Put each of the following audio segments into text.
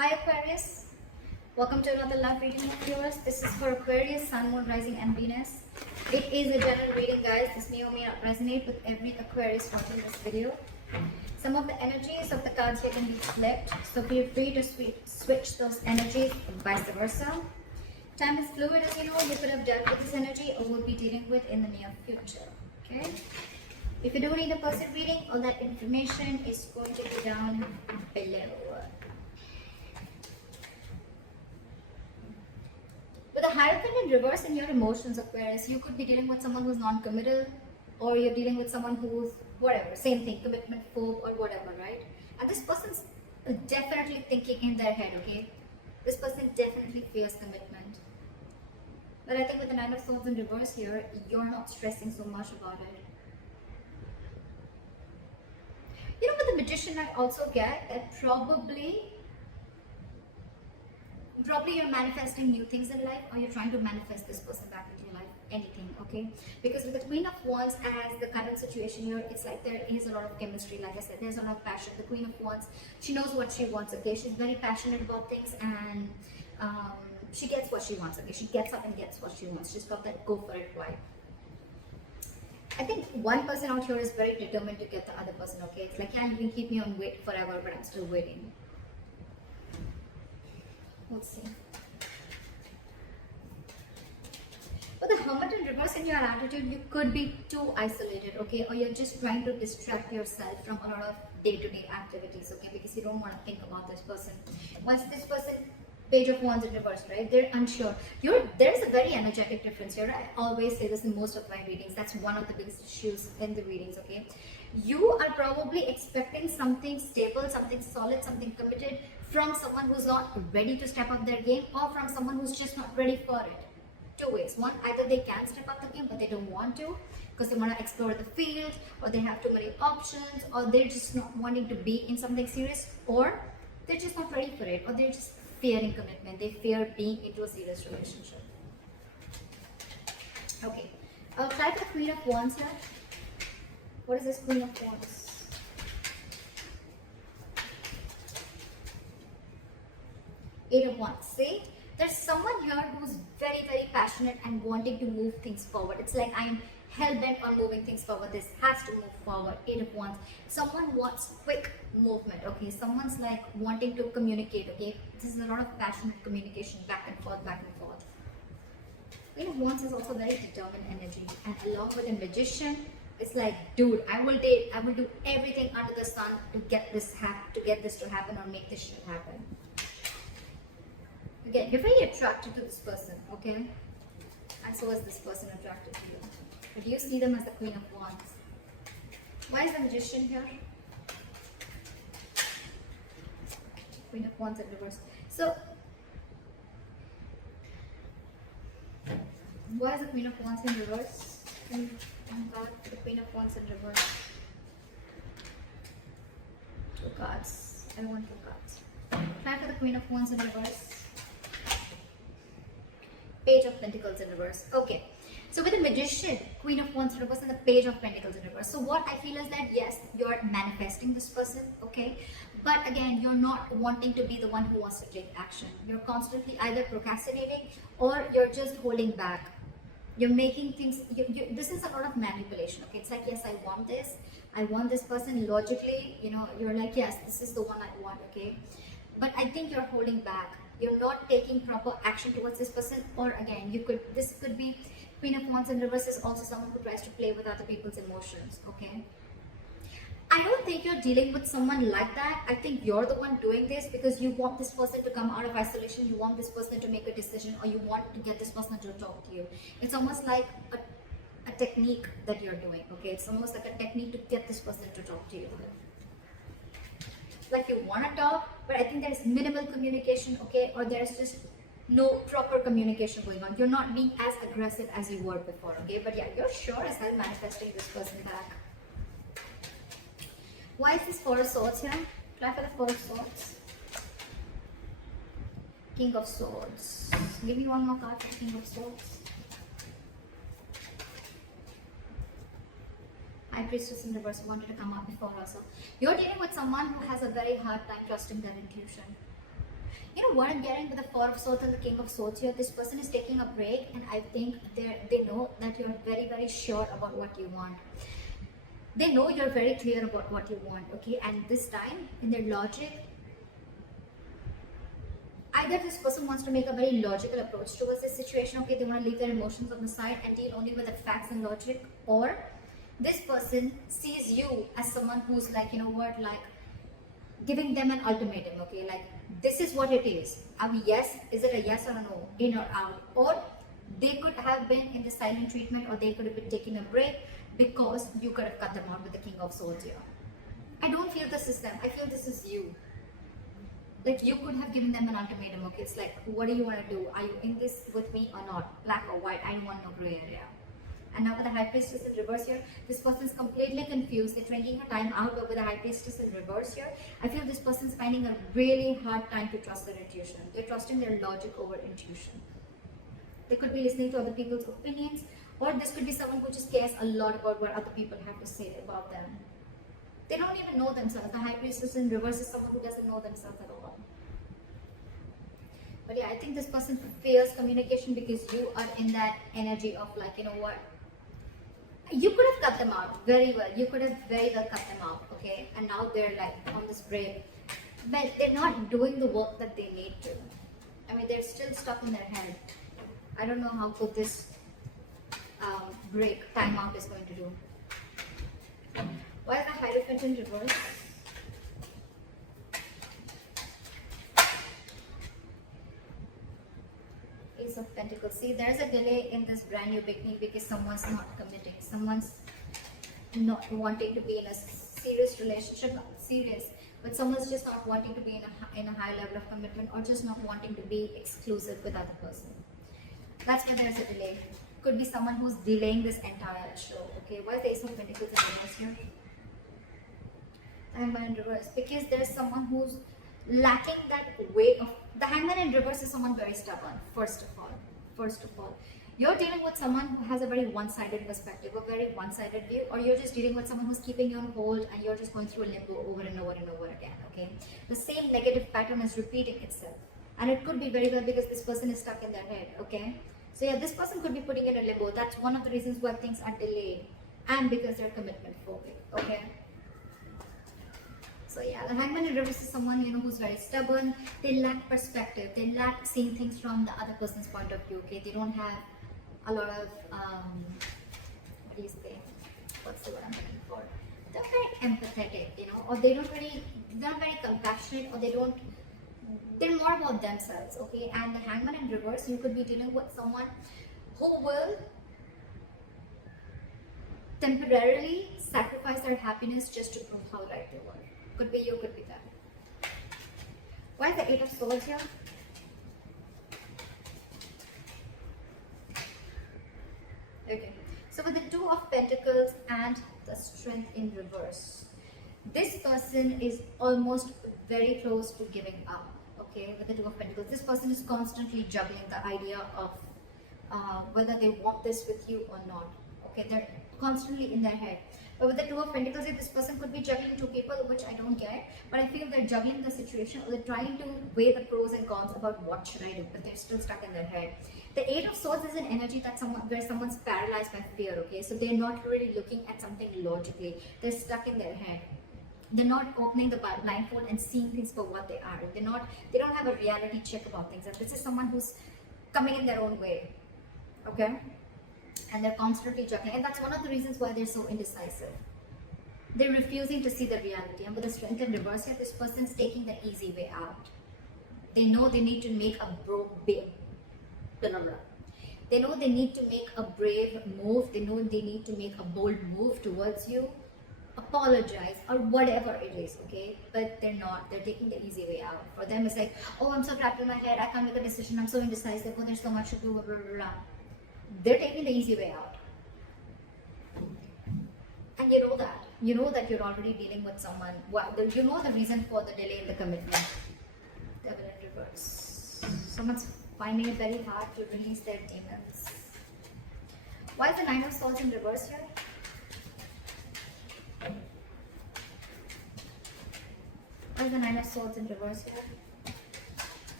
Hi Aquarius, welcome to another love reading of yours. This is for Aquarius, Sun, Moon, Rising and Venus. It is a general reading, guys. This may or may not resonate with every Aquarius watching this video. Some of the energies of the cards here can be flipped, so feel free to switch those energies and vice versa. Time is fluid, as you know. You could have dealt with this energy or will be dealing with in the near future. Okay? If you do need a person reading, all that information is going to be down below. With the Hierophant in reverse in your emotions, Aquarius, you could be dealing with someone who's non-committal, or you're dealing with someone who's whatever, same thing, commitment phobe or whatever, right? And this person's definitely thinking in their head, okay? This person definitely fears commitment. But I think with the Nine of Swords in reverse here, you're not stressing so much about it. You know, with the Magician, I also get that probably you're manifesting new things in life, or you're trying to manifest this person back into your life, anything, okay? Because with the Queen of Wands as the current situation here, it's like there is a lot of chemistry. Like I said, there's a lot of passion. The Queen of Wands, she knows what she wants, okay? She's very passionate about things, and she gets what she wants, okay? She gets up and gets what she wants. She's got that go for it vibe. I think one person out here is very determined to get the other person, okay? It's like, yeah, you can keep me on wait forever, but I'm still waiting. Let's see. With the Hermit in reverse in your attitude, you could be too isolated, okay? Or you're just trying to distract yourself from a lot of day-to-day activities, okay? Because you don't want to think about this person. Once this person, Page of Wands in reverse, right? They're unsure. There's a very energetic difference here. I always say this in most of my readings. That's one of the biggest issues in the readings, okay? You are probably expecting something stable, something solid, something committed from someone who's not ready to step up their game, or from someone who's just not ready for it. Two ways. One, either they can step up the game, but they don't want to because they want to explore the field, or they have too many options, or they're just not wanting to be in something serious, or they're just not ready for it, or they're just fearing commitment. They fear being into a serious relationship. Okay, I'll try for the Queen of Wands here. What is this Queen of Wands? Eight of Wands. See, there's someone here who's very, very passionate and wanting to move things forward. It's like, I'm hell-bent on moving things forward. This has to move forward. Eight of Wands. Someone wants quick movement, okay? Someone's like wanting to communicate, okay? This is a lot of passionate communication, back and forth, back and forth. Queen of Wands is also very determined energy. And along with a Magician, it's like, dude, I will do everything under the sun to get this to happen, or make this shit happen. Again, you're very attracted to this person, okay? And so is this person attracted to you. But you see them as the Queen of Wands. Why is the Magician here? Queen of Wands in reverse. So, why is the Queen of Wands in reverse? Oh God, the Queen of Wands in reverse. Two cards. I want two cards. Try for the Queen of Wands in reverse. Page of Pentacles in reverse. Okay. So with the Magician, Queen of Wands in reverse, and the Page of Pentacles in reverse. So what I feel is that, yes, you're manifesting this person, okay? But again, you're not wanting to be the one who wants to take action. You're constantly either procrastinating, or you're just holding back. You're making things, this is a lot of manipulation, okay? It's like, yes, I want this person. Logically, you know, you're like, yes, this is the one I want, okay? But I think you're holding back. You're not taking proper action towards this person. Or again, this could be Queen of Wands in reverse is also someone who tries to play with other people's emotions, okay? I don't think you're dealing with someone like that. I think you're the one doing this because you want this person to come out of isolation. You want this person to make a decision, or you want to get this person to talk to you. It's almost like a technique that you're doing, okay? It's almost like a technique to get this person to talk to you. Like, you want to talk, but I think there's minimal communication, okay? Or there's just no proper communication going on. You're not being as aggressive as you were before, okay? But yeah, you're sure as hell manifesting this person back. Why is this Four of Swords here? Try for the Four of Swords. King of Swords. Give me one more card for King of Swords. High Priestess in reverse wanted to come up before also. You're dealing with someone who has a very hard time trusting their intuition. You know what I'm getting with the Four of Swords and the King of Swords here? This person is taking a break, and I think they know that you're very, very sure about what you want. They know you're very clear about what you want, okay? And this time, in their logic, either this person wants to make a very logical approach towards this situation, okay? They want to leave their emotions on the side and deal only with the facts and logic, or this person sees you as someone who's like, you know what, like giving them an ultimatum, okay? Like, this is what it is. Yes, is it a yes or a no, in or out? Or they could have been in the silent treatment, or they could have been taking a break because you could have cut them out with the King of Swords here. I don't feel this is them. I feel this is you. Like, you could have given them an ultimatum, okay? It's like, what do you want to do? Are you in this with me or not? Black or white? I don't want no gray area. And now with the High Priestess in reverse here, this person is completely confused. They're drinking her time out, but with the High Priestess in reverse here, I feel this person is finding a really hard time to trust their intuition. They're trusting their logic over intuition. They could be listening to other people's opinions, or this could be someone who just cares a lot about what other people have to say about them. They don't even know themselves. The High Priestess in reverse is someone who doesn't know themselves at all. But yeah, I think this person fears communication because you are in that energy of like, you know what? You could have cut them out very well. You could have very well cut them out, okay? And now they're like on this break. But they're not doing the work that they need to. I mean, they're still stuck in their head. I don't know how good this break, timeout is going to do. Why is the Hierophant in reverse? Ace of Pentacles. See, there's a delay in this brand new beginning because someone's not committing. Someone's not wanting to be in a serious relationship, not serious, but someone's just not wanting to be in a high level of commitment, or just not wanting to be exclusive with other person. That's why there's a delay. Could be someone who's delaying this entire show. Okay, why is the Ace of Pentacles in reverse here? Hangman in reverse, because there's someone who's lacking that way of. The Hangman in reverse is someone very stubborn. First of all, you're dealing with someone who has a very one-sided perspective, a very one-sided view, or you're just dealing with someone who's keeping you on hold and you're just going through a limbo over and over and over again. Okay, the same negative pattern is repeating itself, and it could be very well because this person is stuck in their head. Okay, so yeah, this person could be putting in a limbo. That's one of the reasons why things are delayed, and because they're commitment phobic. Okay. So yeah, the Hangman in reverse is someone, you know, who's very stubborn. They lack perspective. They lack seeing things from the other person's point of view. Okay, they don't have a lot of what do you say? What's the word I'm looking for? They're very empathetic, you know, or they're not very compassionate, or they're more about themselves. Okay, and the Hangman in reverse, you could be dealing with someone who will temporarily sacrifice their happiness just to prove how right they were. Could be you, could be them. Why is the Eight of Swords here? Okay, so with the Two of Pentacles and the Strength in reverse, this person is almost very close to giving up. Okay, with the Two of Pentacles, this person is constantly juggling the idea of whether they want this with you or not. Okay, they're constantly in their head. But with the Two of Pentacles, this person could be juggling two people, which I don't get. But I feel they're juggling the situation, or they're trying to weigh the pros and cons about what should I do, but they're still stuck in their head. The Eight of Swords is an energy that where someone's paralyzed by fear. Okay, so they're not really looking at something logically. They're stuck in their head. They're not opening the blindfold and seeing things for what they are. They don't have a reality check about things. And this is someone who's coming in their own way. Okay. And they're constantly juggling, and that's one of the reasons why they're so indecisive. They're refusing to see the reality, and with the Strength in reverse here, this person's taking the easy way out. They know they need to make They know they need to make a brave move. They know they need to make a bold move towards you, apologize, or whatever it is, okay? But they're not. They're taking the easy way out. For them, it's like, oh, I'm so trapped in my head. I can't make a decision. I'm so indecisive. Oh, there's so much to do. Blah, blah, blah. They're taking the easy way out. And you know that. You know that you're already dealing with someone. Well, you know the reason for the delay in the commitment. Devil in reverse. Someone's finding it very hard to release their demons. Why is the Nine of Swords in reverse here? Why is the Nine of Swords in reverse here?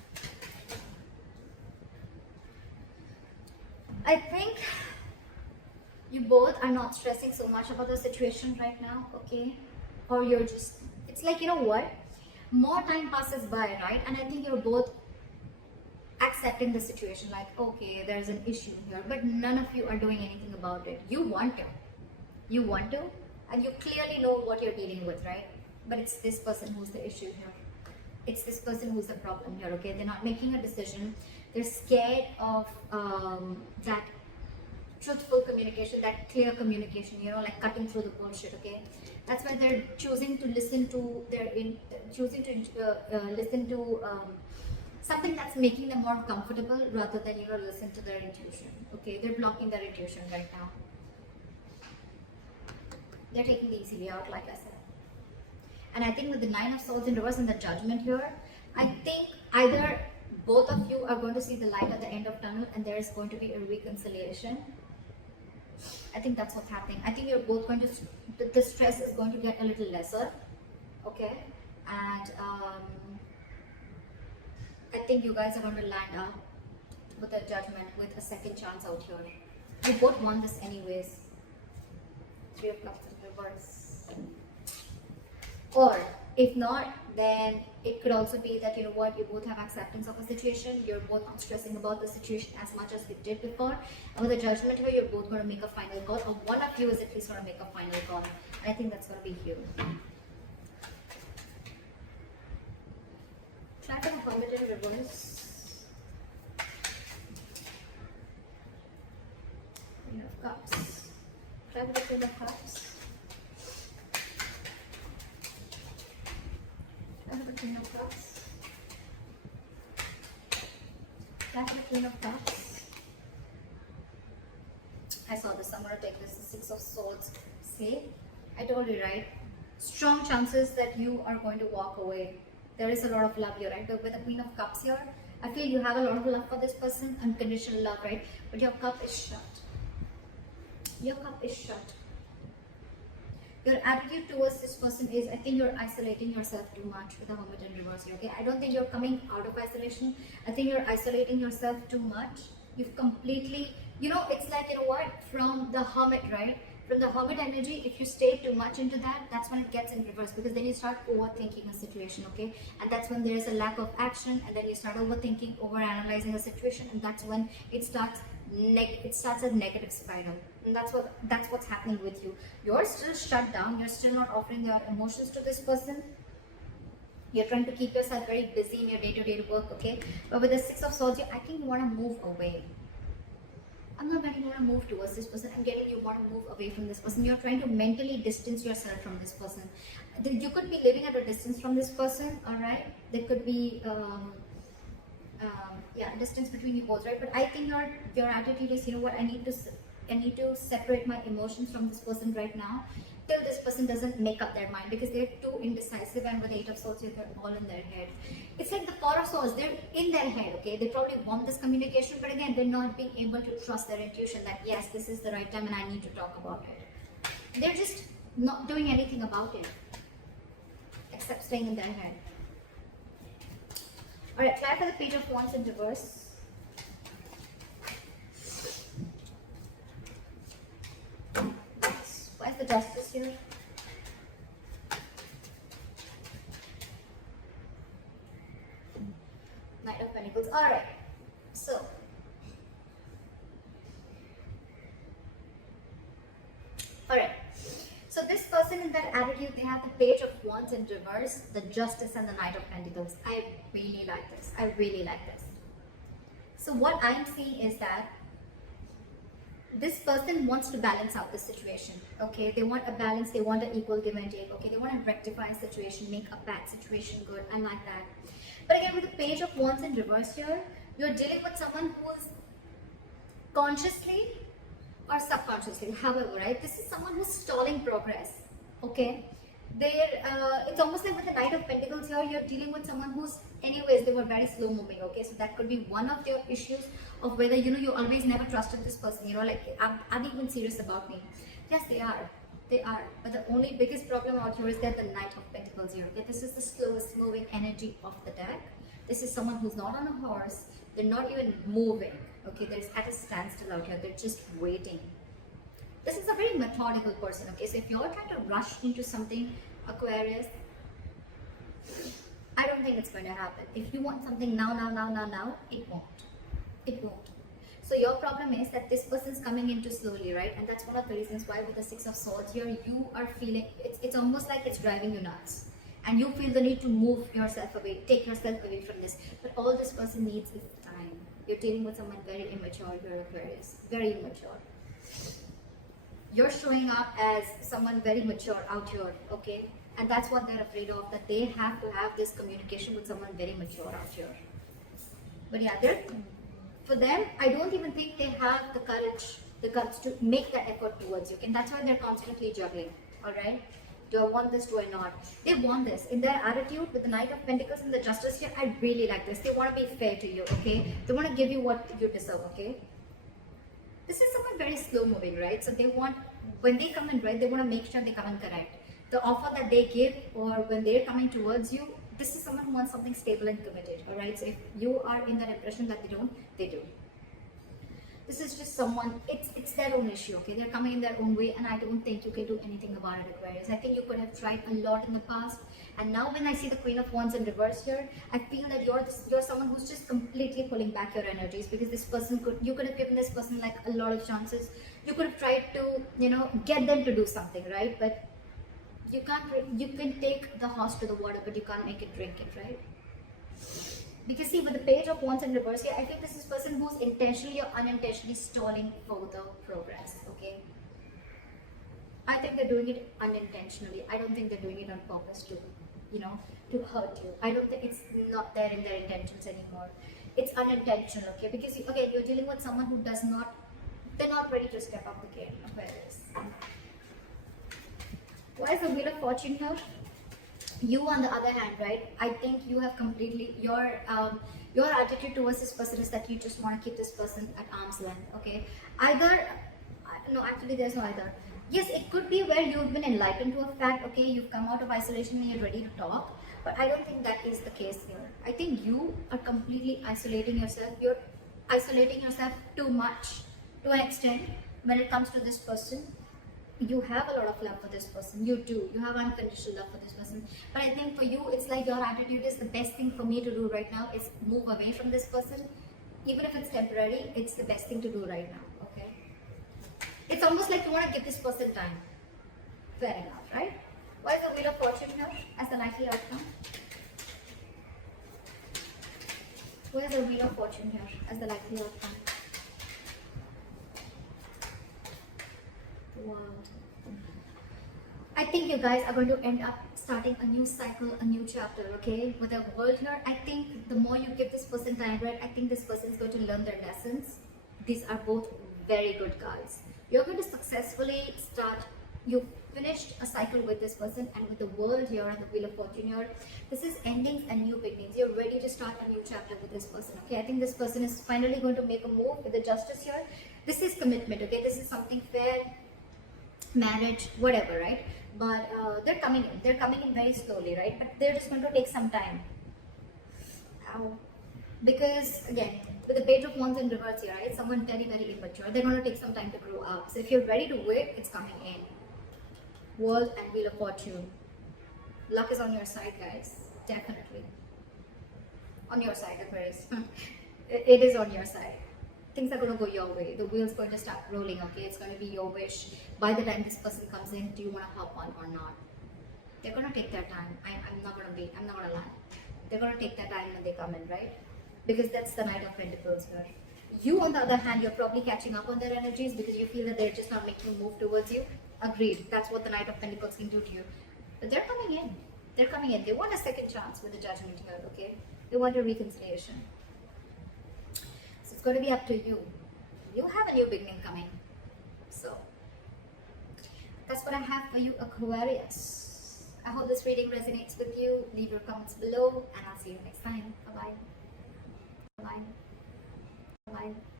I think you both are not stressing so much about the situation right now, okay? Or you're just, it's like, you know what? More time passes by, right? And I think you're both accepting the situation like, okay, there's an issue here, but none of you are doing anything about it. You want to. You want to, and you clearly know what you're dealing with, right? But it's this person who's the issue here. It's this person who's the problem here, okay? They're not making a decision. They're scared of that truthful communication, that clear communication, you know, like cutting through the bullshit, okay? That's why they're choosing to listen to listen to something that's making them more comfortable rather than, you know, listen to their intuition, okay? They're blocking their intuition right now. They're taking the easy way out, like I said. And I think with the Nine of Swords in reverse and the Judgment here, I think either both of you are going to see the light at the end of tunnel and there is going to be a reconciliation. I think that's what's happening. I think you're both going to, the stress is going to get a little lesser, okay? And I think you guys are going to land up with a Judgment, with a second chance out here. You both want this anyways. Three of Cups in reverse. Or if not, then it could also be that, you know what, you both have acceptance of a situation. You're both not stressing about the situation as much as you did before. And with the Judgment here, you're both going to make a final call, or one of you is at least going to make a final call. And I think that's going to be you. Try to have it in reverse. Queen of Cups. Try with the Queen of Cups. Try with the Queen of Cups. Try with the Queen of Cups. I saw this. I'm going to take this. The Six of Swords. See? I told you, right? Strong chances that you are going to walk away. There is a lot of love here, right? But with the Queen of Cups here, I feel you have a lot of love for this person. Unconditional love, right? But your cup is shut. Your cup is shut. Your attitude towards this person is, I think you're isolating yourself too much with the Hermit in reverse here, okay? I don't think you're coming out of isolation. I think you're isolating yourself too much. You've completely, you know, it's like, you know what, from the Hermit, right? From the Hermit energy, if you stay too much into that, that's when it gets in reverse, because then you start overthinking a situation, okay? And that's when there is a lack of action, and then you start overthinking, overanalyzing a situation, and that's when it starts a negative spiral. And that's what's happening with you. You're still shut down. You're still not offering your emotions to this person. You're trying to keep yourself very busy in your day-to-day work, okay? But with the Six of Swords, I think you want to move away. I'm not getting you want to move towards this person. I'm getting you want to move away from this person. You're trying to mentally distance yourself from this person. You could be living at a distance from this person, all right? There could be distance between you both, right? But I think your attitude is, you know what, I need to separate my emotions from this person right now till this person doesn't make up their mind, because they're too indecisive, and with the Eight of Swords, they're all in their head. It's like the Four of Swords, they're in their head, okay? They probably want this communication, but again, they're not being able to trust their intuition that yes, this is the right time and I need to talk about it. They're just not doing anything about it except staying in their head. Alright, try for the Page of Wands in reverse. Why is the Justice here? Knight of Pentacles. Alright, so this person in that attitude, they have the Page of Wands in reverse, the Justice, and the Knight of Pentacles. I really like this. I really like this. So what I'm seeing is that this person wants to balance out the situation, okay? They want a balance, they want an equal give and take, okay? They want to rectify a situation, make a bad situation good. I like that. But again, with the Page of Wands in reverse here, you're dealing with someone who is consciously or subconsciously, however, right? This is someone who's stalling progress, okay? It's almost like with the Knight of Pentacles here, you're dealing with someone who's, anyways, they were very slow moving, okay? So that could be one of their issues of whether, you know, you always never trusted this person, you know, like, are they even serious about me? Yes, they are. They are. But the only biggest problem out here is that the Knight of Pentacles here, okay? This is the slowest moving energy of the deck. This is someone who's not on a horse. They're not even moving. Okay, they're at a standstill out here. They're just waiting. This is a very methodical person. Okay, so if you're trying to rush into something, Aquarius, I don't think it's going to happen. If you want something now, it won't. It won't. So your problem is that this person's coming into slowly, right? And that's one of the reasons why with the Six of Swords here, you are feeling, it's almost like it's driving you nuts. And you feel the need to move yourself away, take yourself away from this. But all this person needs is time. You're dealing with someone very immature here, Aquarius. Very immature. You're showing up as someone very mature out here, okay? And that's what they're afraid of, that they have to have this communication with someone very mature out here. But yeah, for them, I don't even think they have the guts to make that effort towards you. And that's why they're constantly juggling, all right? Do I want this? Do I not? They want this. In their attitude with the Knight of Pentacles and the Justice here, I really like this. They want to be fair to you, okay? They want to give you what you deserve, okay? This is someone very slow moving, right? So they want, when they come in, right, they want to make sure they come in correct. The offer that they give, or when they're coming towards you, this is someone who wants something stable and committed, all right? So if you are in that impression that they don't, they do. This is just someone, it's their own issue, okay? They're coming in their own way, and I don't think you can do anything about it, Aquarius. I think you could have tried a lot in the past, and now when I see the Queen of Wands in reverse here, I feel that you're someone who's just completely pulling back your energies, because this person you could have given this person like a lot of chances. You could have tried to, get them to do something, right? But you can take the horse to the water, but you can't make it drink it, right? Because see, with the Page of Wands in reverse here, I think this is a person who's intentionally or unintentionally stalling further progress, okay? I think they're doing it unintentionally. I don't think they're doing it on purpose to hurt you. I don't think it's not there in their intentions anymore. It's unintentional, okay? Because, again, you're dealing with someone who they're not ready to step up the game, Aquarius. Why is the Wheel of Fortune here? You, on the other hand, right, I think you have completely, your attitude towards this person is that you just want to keep this person at arm's length, okay? No, actually there's no either. Yes, it could be where you've been enlightened to a fact, okay, you've come out of isolation and you're ready to talk, but I don't think that is the case here. I think you are completely isolating yourself. You're isolating yourself too much, to an extent, when it comes to this person. You have a lot of love for this person. You do. You have unconditional love for this person. But I think for you, it's like your attitude is the best thing for me to do right now is move away from this person. Even if it's temporary, it's the best thing to do right now, okay? It's almost like you want to give this person time. Fair enough, right? Why is the Wheel of Fortune here as the likely outcome? Where is the Wheel of Fortune here as the likely outcome? Wow. I think you guys are going to end up starting a new cycle, a new chapter, okay? With the World here, I think the more you give this person time, right, I think this person is going to learn their lessons. These are both very good cards. You're going to successfully you finished a cycle with this person, and with the World here and the Wheel of Fortune here, this is endings and new beginnings. You're ready to start a new chapter with this person, okay? I think this person is finally going to make a move with the Justice here. This is commitment, okay? This is something fair, marriage, whatever, right? But they're coming in very slowly, right? But they're just going to take some time. Because again, with the Page of Wands in reverse here, right? Someone very, very immature. They're going to take some time to grow up. So if you're ready to wait, it's coming in. World and Wheel of Fortune. Luck is on your side, guys. Definitely. On your side, Aquarius. It is on your side. Things are going to go your way. The wheel's going to start rolling, okay? It's going to be your wish. By the time this person comes in, do you want to hop on or not? They're going to take their time. I'm not going to lie. They're going to take their time when they come in, right? Because that's the Knight of Pentacles here. You, on the other hand, you're probably catching up on their energies because you feel that they're just not making a move towards you. Agreed. That's what the Knight of Pentacles can do to you. But they're coming in. They're coming in. They want a second chance with the Judgment here, okay? They want a reconciliation. So it's going to be up to you. You have a new beginning coming. So that's what I have for you, Aquarius. I hope this reading resonates with you. Leave your comments below, and I'll see you next time. Bye-bye. Bye-bye. Bye-bye.